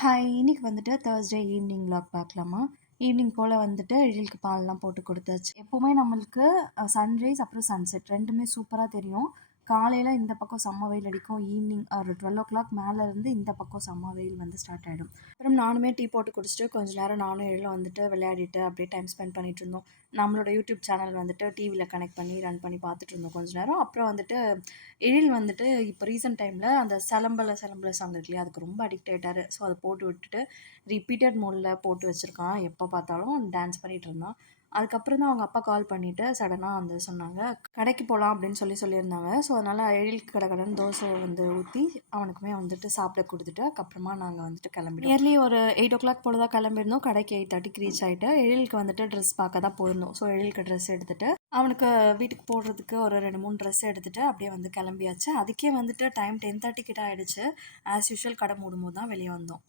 Hi! இன்னைக்கு வந்துட்டு Thursday evening vlog பார்க்கலாமா? ஈவினிங் போல வந்துட்டு எழிலுக்கு பால்லாம் போட்டு குடுத்தாச்சு. எப்பவுமே நம்மளுக்கு சன்ரைஸ் அப்புறம் சன்செட் 2மே சூப்பரா தெரியும். காலையில இந்த பக்கம் செம்ம வெயில் அடிக்கும். ஈவினிங் ஒரு 12:00 மேல இருந்து இந்த பக்கம் செம்ம வெயில் வந்து ஸ்டார்ட் ஆயிடும். அப்புறம் நானுமே டீ போட்டு குடிச்சுட்டு கொஞ்ச நேரம் நானும் எழிலும் வந்துட்டு விளையாடிட்டு அப்படியே டைம் ஸ்பெண்ட் பண்ணிட்டு இருந்தோம். நம்மளோட யூடியூப் சேனல் வந்துட்டு டிவில கனெக்ட் பண்ணி ரன் பண்ணி பார்த்துட்டு இருந்தோம் கொஞ்ச நேரம். அப்புறம் வந்துட்டு எழில் வந்துட்டு இப்போ ரீசென்ட் டைம்ல அந்த "சலம்பல சலம்பல" சாங் இருக்கு இல்லையா? அதுக்கு ரொம்ப அடிக்ட் ஆயிட்டாரு. ஸோ அத போட்டு விட்டுட்டு ரிப்பீட்டட் மோட்ல போட்டு வச்சிருக்கான். எப்போ பார்த்தாலும் டான்ஸ் பண்ணிட்டு இருந்தான். அதுக்கப்புறம் தான் அவங்க அப்பா கால் பண்ணிட்டு சடனா வந்து சொன்னாங்க, "கடைக்கு போலாம்" அப்படின்னு சொல்லியிருந்தாங்க. ஸோ அதனால எழிலுக்கு கடகடன்னு தோசை வந்து ஊத்தி, அவனுக்குமே வந்துட்டு சாப்பிட குடுத்துட்டு, அதுக்கப்புறமா நாங்க வந்துட்டு கிளம்பிட்டோம். நியர்லி ஒரு 8:00 போல தான் கிளம்பியிருந்தோம். கடைக்கு 8:30க்கு ரீச் ஆயிட்டு, எழிலுக்கு வந்துட்டு ட்ரெஸ் பார்க்க தான் போயிருந்தோம். ஸோ எழிலுக்கு ட்ரெஸ் எடுத்துட்டு, அவனுக்கு வீட்டுக்கு போடுறதுக்கு ஒரு 2, 3 ட்ரெஸ் எடுத்துட்டு அப்படியே வந்து கிளம்பியாச்சு. அதுக்கே வந்துட்டு டைம் 10:30 கிட்ட ஆயிடுச்சு. ஆஸ் யூசுவல் கடை மூடும்போது தான் வெளிய வந்தோம்.